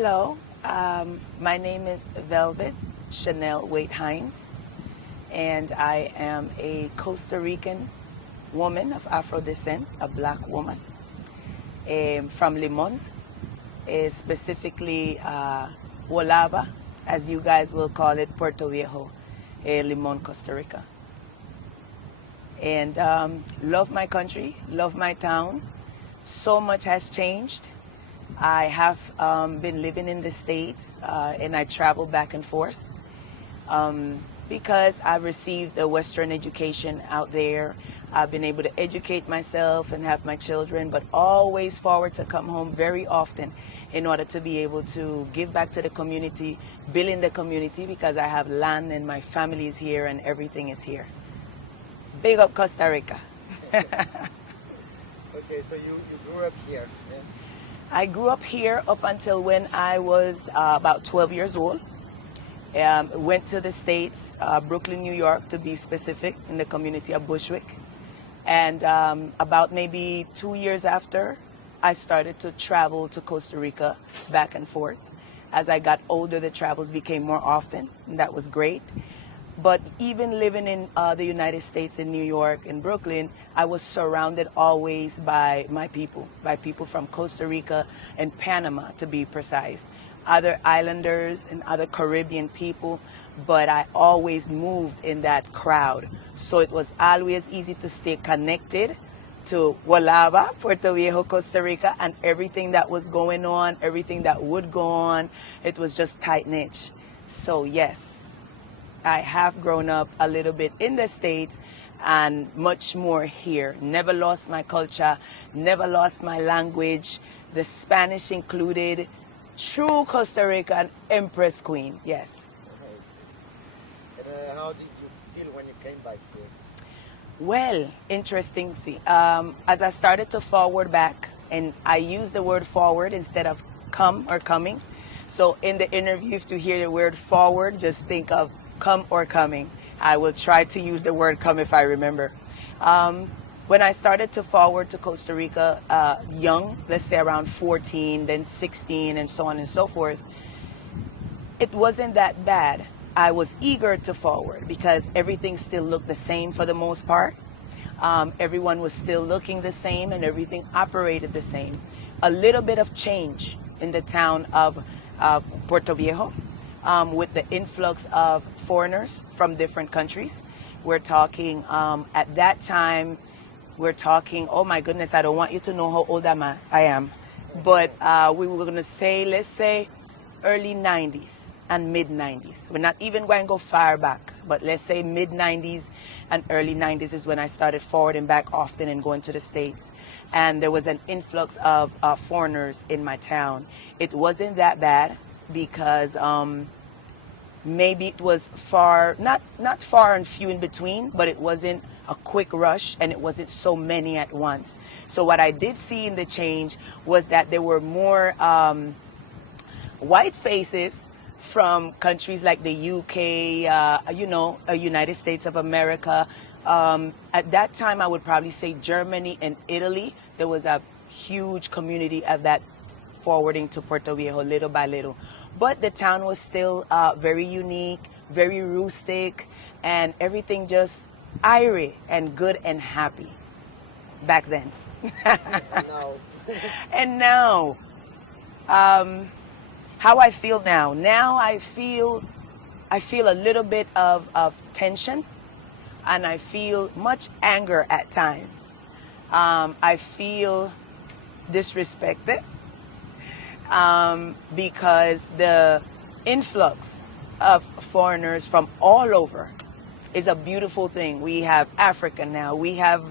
Hello, my name is Velvet Chanel Waite Hines, and I am a Costa Rican woman of Afro descent, a black woman, from Limon, specifically Wolava, as you guys will call it, Puerto Viejo, Limon, Costa Rica. And love my country, love my town. So much has changed. I have been living in the States and I travel back and forth because I received a Western education out there. I've been able to educate myself and have my children, but always forward to come home very often in order to be able to give back to the community, build in the community, because I have land and my family is here and everything is here. Big up Costa Rica. Okay, so you grew up here, yes? I grew up here up until when I was about 12 years old. Went to the States, Brooklyn, New York, to be specific, in the community of Bushwick. And about maybe 2 years after, I started to travel to Costa Rica back and forth. As I got older, the travels became more often, and that was great. But even living in the United States, in New York, in Brooklyn, I was surrounded always by my people, by people from Costa Rica and Panama, to be precise. Other islanders and other Caribbean people, but I always moved in that crowd. So it was always easy to stay connected to Wolava, Puerto Viejo, Costa Rica, and everything that was going on, everything that would go on. It was just tight-knit. So yes, I have grown up a little bit in the States and much more here. Never lost my culture, never lost my language, the Spanish included. True Costa Rican Empress Queen, yes. Right. And how did you feel when you came back here? Well, interesting. See, as I started to forward back, and I use the word forward instead of come or coming. So in the interview, if you hear the word forward, just think of come or coming. I will try to use the word come if I remember. When I started to forward to Costa Rica young, let's say around 14, then 16, and so on and so forth, it wasn't that bad. I was eager to forward because everything still looked the same for the most part. Everyone was still looking the same and everything operated the same. A little bit of change in the town of Puerto Viejo with the influx of foreigners from different countries. We're talking, at that time, we're talking, oh my goodness, I don't want you to know how old I am. But we were going to say, let's say, early 90s and mid 90s. We're not even going to go far back, but let's say mid 90s and early 90s is when I started forwarding back often and going to the States. And there was an influx of foreigners in my town. It wasn't that bad because maybe it was far, not far and few in between, but it wasn't a quick rush and it wasn't so many at once. So what I did see in the change was that there were more white faces from countries like the UK, United States of America. At that time, I would probably say Germany and Italy. There was a huge community of that forwarding to Puerto Viejo little by little. But the town was still very unique, very rustic, and everything just airy and good and happy back then. And now, how I feel now. Now I feel a little bit of tension, and I feel much anger at times. I feel disrespected. Because the influx of foreigners from all over is a beautiful thing. We have Africa now. We have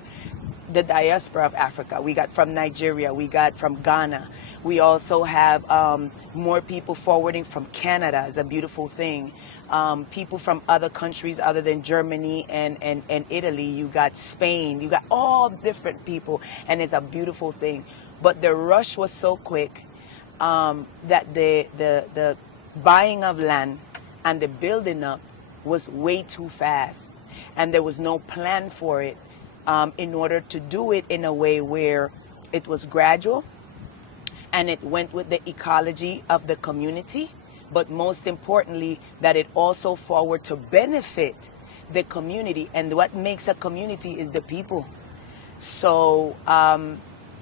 the diaspora of Africa. We got from Nigeria. We got from Ghana. We also have more people forwarding from Canada. Is a beautiful thing. People from other countries other than Germany and Italy. You got Spain. You got all different people, and it's a beautiful thing. But the rush was so quick. That the buying of land and the building up was way too fast, and there was no plan for it in order to do it in a way where it was gradual and it went with the ecology of the community, but most importantly, that it also forward to benefit the community. And what makes a community is the people. So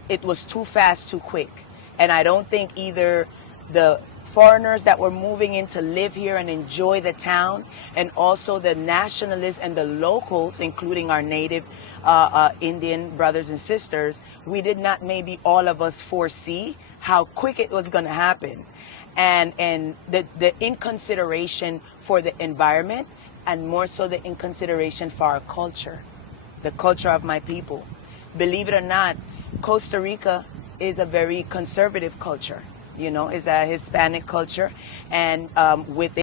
it was too fast, too quick. And I don't think either the foreigners that were moving in to live here and enjoy the town, and also the nationalists and the locals, including our native Indian brothers and sisters, we did not, maybe all of us, foresee how quick it was going to happen. And the inconsideration for the environment, and more so the inconsideration for our culture, the culture of my people. Believe it or not, Costa Rica is a very conservative culture. You know, it's a Hispanic culture, and with